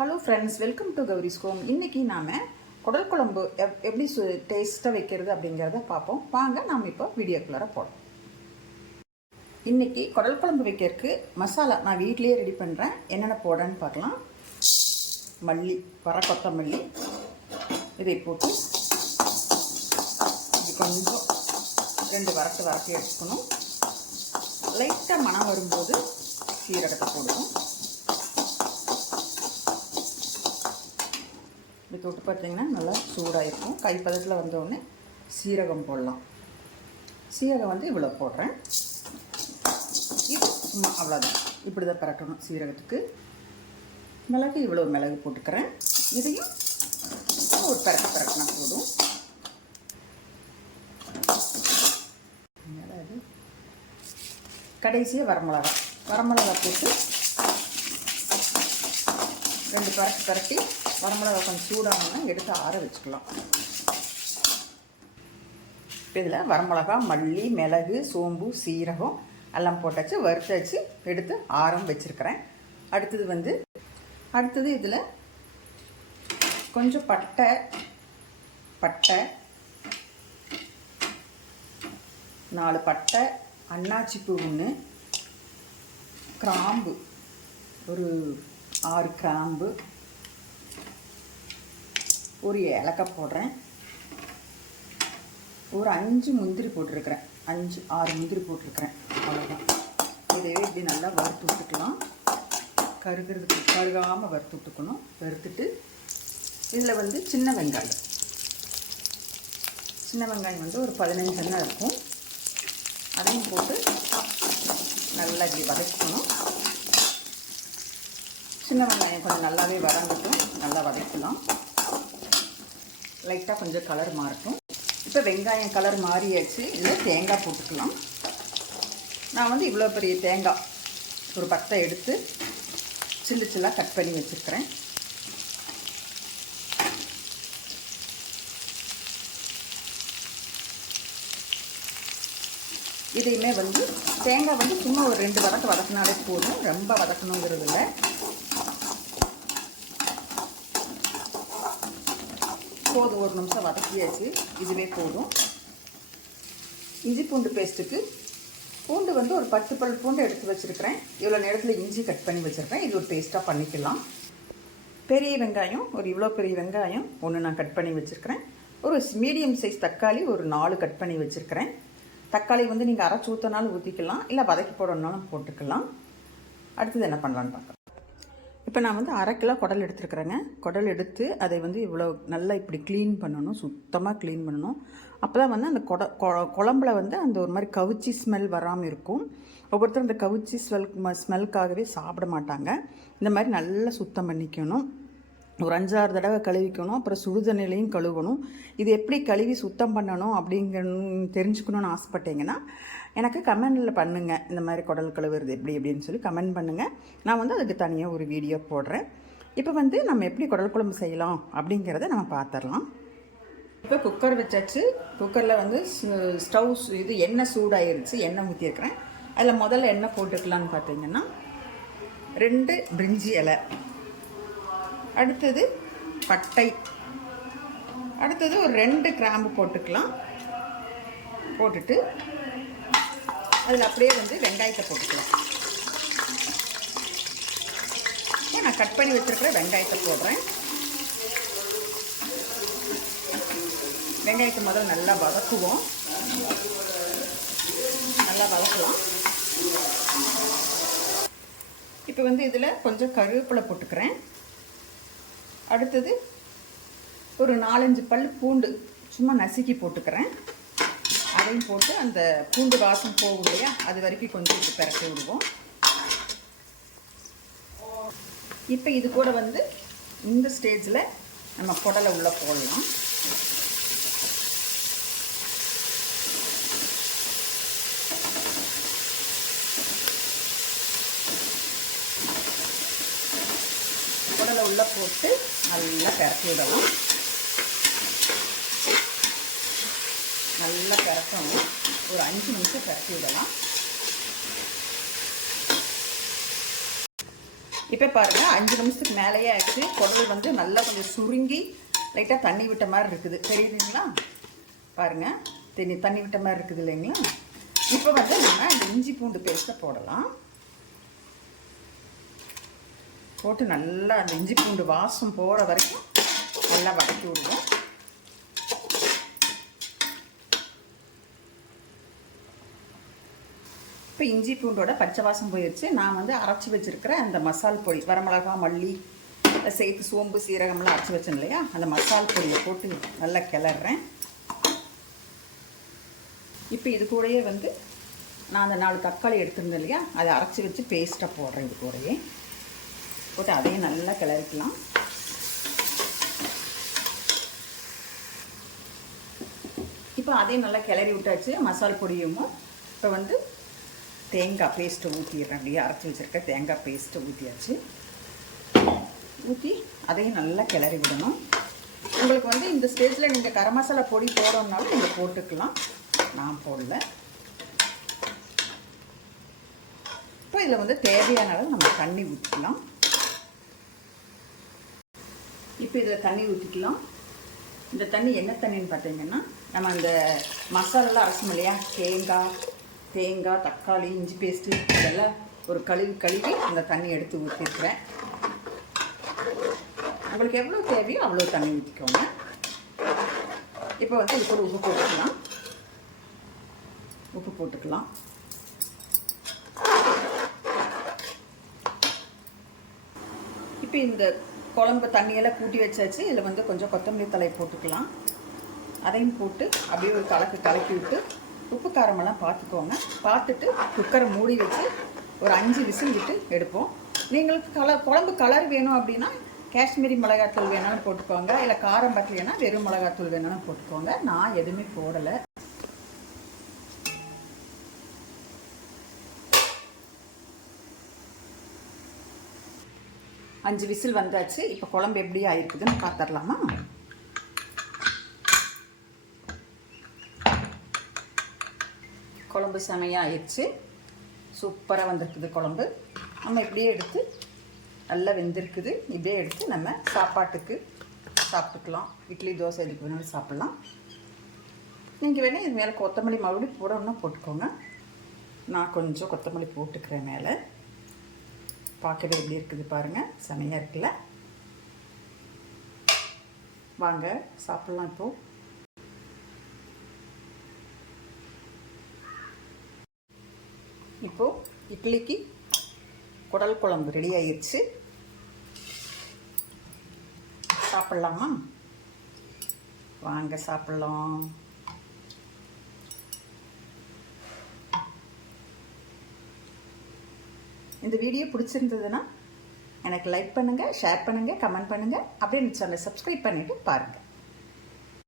Hello friends, welcome to Gowri's home. இன்றைக்கி நாம் குடல் குழம்பு எப்படி டேஸ்ட்டாக வைக்கிறது அப்படிங்கிறத பார்ப்போம். வாங்க நாம் இப்போ வீடியோக்குள்ளார போடுறோம். இன்றைக்கி குடல் குழம்பு வைக்கிறதுக்கு மசாலா நான் வீட்டிலேயே ரெடி பண்ணுறேன். என்னென்ன போடுறேன்னு பார்க்கலாம். மல்லி, கொத்தமல்லி இதை போட்டு இது கொஞ்சம் 2 வரட்டி எடுத்துக்கணும். லைட்டாக மணம் வரும்போது சீரகத்தை போடணும். இப்படி தொட்டு பார்த்தீங்கன்னா நல்லா சூடாக இருக்கும். கைப்பதத்தில் வந்தோடனே சீரகம் போடலாம். சீரகம் வந்து இவ்வளோ போடுறேன். இது சும்மா அவ்வளோதான். இப்படி தான் பரட்டணும். சீரகத்துக்கு மிளகு இவ்வளோ மிளகு போட்டுக்கிறேன். இதையும் ஒரு பரட்டினா போதும். கடைசியாக வரமிளகா போட்டு 2 பரட்டி வரமிளகா கொஞ்சம் சூடானோன்னா எடுத்து ஆற வச்சுக்கலாம். இதில் வரமிளகா, மல்லி, மிளகு, சோம்பு, சீரகம் எல்லாம் போட்டாச்சு, வறுத்தாச்சு, எடுத்து ஆரம் வச்சுருக்கிறேன். அடுத்தது இதில் கொஞ்சம் பட்டை 4 பட்டை, அன்னாச்சிப்பூ 1, கிராம்பு ஒரு 6 கிராம்பு, ஒரு ஏலக்காய் போடுறேன். ஒரு 5 முந்திரி போட்டிருக்கிறேன். 5-6 முந்திரி போட்டிருக்கிறேன். அவ்வளோதான். இதையே இப்படி நல்லா வறுத்து விட்டுக்கலாம். கருகாமல் வறுத்து விட்டுக்கணும். வறுத்துட்டு இதில் வந்து சின்ன வெங்காயம் வந்து ஒரு 15 எண்ணெய் இருக்கும். அதையும் போட்டு நல்லா இப்படி வதக்கணும். சின்ன வெங்காயம் கொஞ்சம் நல்லாவே வதங்கட்டும். நல்லா வதக்கலாம். லைட்டாக கொஞ்சம் கலர் மாறட்டும். இப்போ வெங்காயம் கலர் மாறியாச்சு. இதில் தேங்காய் போட்டுக்கலாம். நான் வந்து இவ்வளோ பெரிய தேங்காய் ஒரு 10 எடுத்து சில்லாக கட் பண்ணி வச்சுருக்கிறேன். இதையுமே வந்து தேங்காய் வந்து சும்மா ஒரு 2 வதக்கினாலே போதும். ரொம்ப வதக்கணுங்கிறது இல்லை. போதும், ஒரு நிமிஷம் வதக்கியாச்சு. இதுவே போதும். இஞ்சி பூண்டு பேஸ்ட்டுக்கு பூண்டு வந்து ஒரு 10 பல் பூண்டு எடுத்து வச்சுருக்கிறேன். இவ்வளோ நேரத்தில் இஞ்சி கட் பண்ணி வச்சுருக்கேன். இது ஒரு பேஸ்ட்டாக பண்ணிக்கலாம். பெரிய வெங்காயம் இவ்வளோ பெரிய வெங்காயம் 1 நான் கட் பண்ணி வச்சுருக்கிறேன். ஒரு மீடியம் சைஸ் தக்காளி ஒரு 4 கட் பண்ணி வச்சுருக்கிறேன். தக்காளி வந்து நீங்கள் அரைச்சி ஊற்றினாலும் ஊற்றிக்கலாம், இல்லை வதக்கி போடணுன்னாலும் போட்டுக்கலாம். அடுத்தது என்ன பண்ணலான்னு பார்க்கலாம். இப்போ நான் வந்து 1/2 கிலோ குடல் எடுத்துருக்குறேங்க. குடல் எடுத்து அதை வந்து இவ்வளோ நல்லா இப்படி க்ளீன் பண்ணணும். சுத்தமாக க்ளீன் பண்ணணும். அப்போ தான் வந்து அந்த குழம்புல வந்து அந்த ஒரு மாதிரி கவுச்சி ஸ்மெல் வராமல் இருக்கும். ஒவ்வொருத்தரும் இந்த கவுச்சி ஸ்மெல்க்காகவே சாப்பிட மாட்டாங்க. இந்த மாதிரி நல்லா சுத்தம் பண்ணிக்கணும். ஒரு 5-6 தடவை கழுவிக்கணும். அப்புறம் சுடுதண்ணிலையும் கழுவணும். இது எப்படி கழுவி சுத்தம் பண்ணணும் தெரிஞ்சுக்கணுன்னு ஆசைப்பட்டீங்கன்னா எனக்கு கமெண்டில் பண்ணுங்கள். இந்த மாதிரி குடல் கழுவுறது எப்படின்னு சொல்லி கமெண்ட் பண்ணுங்கள். நான் வந்து அதுக்கு தனியாக ஒரு வீடியோ போடுறேன். இப்போ வந்து நம்ம எப்படி குடல் குழம்பு செய்யலாம் அப்படிங்கிறத நம்ம பார்த்துடலாம். இப்போ குக்கர் வச்சாச்சு. குக்கரில் வந்து ஸ்டவ் இது எண்ணெய் சூடாயிருச்சு. எண்ணெய் ஊற்றிருக்கிறேன். அதில் முதல்ல எண்ணெய் போட்டுக்கலான்னு பார்த்தீங்கன்னா 2 பிரிஞ்சி இலை, அடுத்தது பட்டை, அடுத்தது ஒரு 2 கிராம்பு போட்டுக்கலாம். போட்டுட்டு அதில் அப்படியே வந்து வெங்காயத்தை போட்டுக்கலாம். நான் கட் பண்ணி வச்சுருக்கிற வெங்காயத்தை போடுறேன். வெங்காயத்தை முதல்ல நல்லா வதக்குவோம். நல்லா வதக்கலாம். இப்போ வந்து இதில் கொஞ்சம் கருவேப்பிலை போட்டுக்கிறேன். அடுத்தது ஒரு 4-5 பல் பூண்டு சும்மா நசுக்கி போட்டுக்கிறேன். அதையும் போட்டு அந்த பூண்டு வாசம் போகும் இல்லையா, அது வரைக்கும் கொஞ்சம் இது பரட்டி விடுவோம். இப்போ இது கூட வந்து இந்த ஸ்டேஜில் நம்ம குடலை உள்ளே போடலாம். குடலை உள்ளே போட்டு நல்லா பரட்டி விடலாம். நல்லா பரட்டணும். ஒரு 5 நிமிஷம் பரட்டி விடலாம். இப்போ பாருங்கள் 5 நிமிஷத்துக்கு மேலேயே ஆச்சு. குடல் வந்து நல்லா கொஞ்சம் சுருங்கி லைட்டாக தண்ணி விட்ட மாதிரி இருக்குது. தெரியுதுங்களா? பாருங்கள் தண்ணி விட்ட மாதிரி இருக்குது இல்லைங்களா? இப்போ வந்து நம்ம இந்த இஞ்சி பூண்டு பேஸ்ட்டை போடலாம். போட்டு நல்லா அந்த இஞ்சி பூண்டு வாசம் போகிற வரைக்கும் நல்லா வதக்கி விடுவோம். இப்போ இஞ்சி பூண்டோட பச்சை வாசம் போயிடுச்சு. நான் வந்து அரைச்சி வச்சுருக்கிற அந்த மசால் பொடி, வரமிளகா, மல்லி சேர்த்து சோம்பு சீரகம்லாம் அரைச்சி வச்சேன் இல்லையா, அந்த மசால் பொடியை போட்டு நல்லா கிளறேன். இப்போ இது கூடயே வந்து நான் அந்த 4 தக்காளி எடுத்துருந்தேன் இல்லையா, அதை அரைச்சி வச்சு பேஸ்ட்டாக போடுறேன். இது கூடயே போட்டு அதையும் நல்லா கிளறிக்கலாம். இப்போ அதையும் நல்லா கிளறி விட்டாச்சு மசால் பொடியும். இப்போ வந்து தேங்காய் பேஸ்ட்டை ஊற்றிடுறேன். அப்படியே அரைச்சி வச்சுருக்க தேங்காய் பேஸ்ட்டை ஊற்றியாச்சு. ஊற்றி அதையும் நல்லா கிளறி விடணும். உங்களுக்கு வந்து இந்த ஸ்டேஜில் நீங்கள் கரம் மசாலா பொடி போடணுன்னாலும் நீங்கள் போட்டுக்கலாம். நான் போடல. இப்போ இதில் வந்து தேவையான அளவு நம்ம தண்ணி ஊற்றிக்கலாம். இப்போ இதில் தண்ணி ஊற்றிக்கலாம். இந்த தண்ணி என்ன தண்ணின்னு பார்த்தீங்கன்னா, நம்ம அந்த மசாலாலாம் அரைச்சோம் இல்லையா, தேங்காய், தக்காளி, இஞ்சி பேஸ்ட்டு இதெல்லாம் ஒரு கழுவி அந்த தண்ணி எடுத்து ஊற்றிருக்கிறேன். உங்களுக்கு எவ்வளோ தேவையோ அவ்வளோ தண்ணி ஊற்றிக்கோங்க. இப்போ வந்து இது கூட உப்பு போட்டுக்கலாம். இப்போ இந்த குழம்பு தண்ணியெல்லாம் கூட்டி வச்சாச்சு. இதில் வந்து கொஞ்சம் கொத்தமல்லி தழை போட்டுக்கலாம். அதையும் போட்டு அப்படியே ஒரு கலக்கி விட்டு உப்பு காரமெல்லாம் பார்த்துக்கோங்க. பார்த்துட்டு குக்கரை மூடி வச்சு ஒரு 5 விசில் விட்டு எடுப்போம். நீங்களுக்கு குழம்பு கலர் வேணும் அப்படின்னா காஷ்மீரி மிளகாத்தூள் வேணாலும் போட்டுக்கோங்க. இல்லை காரம் பட்டலைன்னா வெறும் மிளகாத்தூள் வேணாலும் போட்டுக்கோங்க. நான் எதுவுமே போடலை. அஞ்சு விசில் வந்தாச்சு. இப்போ குழம்பு எப்படி ஆயிருக்குதுன்னு பார்த்துடலாமா? குழம்பு செமையாக ஆயிடுச்சு. சூப்பராக வந்திருக்குது குழம்பு. நம்ம இப்படியே எடுத்து நல்லா வெந்திருக்குது. இப்படியே எடுத்து நம்ம சாப்பாட்டுக்கு சாப்பிட்டுக்கலாம். இட்லி, தோசை இதுக்கு வேணாலும் சாப்பிட்லாம். நீங்கள் வேணால் இது மேலே கொத்தமல்லி மறுபடியும் போடணும்னா போட்டுக்கோங்க. நான் கொஞ்சம் கொத்தமல்லி போட்டுக்கிறேன் மேலே. பார்க்கவே எப்படி இருக்குது பாருங்கள், செமையாக இருக்குல்ல? வாங்க சாப்பிட்லாம். இப்போது இட்லிக்கு குடல் குழம்பு ரெடி ஆயிடுச்சு. சாப்பிட்லாமா? வாங்க சாப்பிட்லாம். இந்த வீடியோ பிடிச்சிருந்ததுன்னா எனக்கு லைக் பண்ணுங்கள், ஷேர் பண்ணுங்கள், கமெண்ட் பண்ணுங்கள். அப்படியே சேனலை சப்ஸ்கிரைப் பண்ணிவிட்டு பாருங்கள்.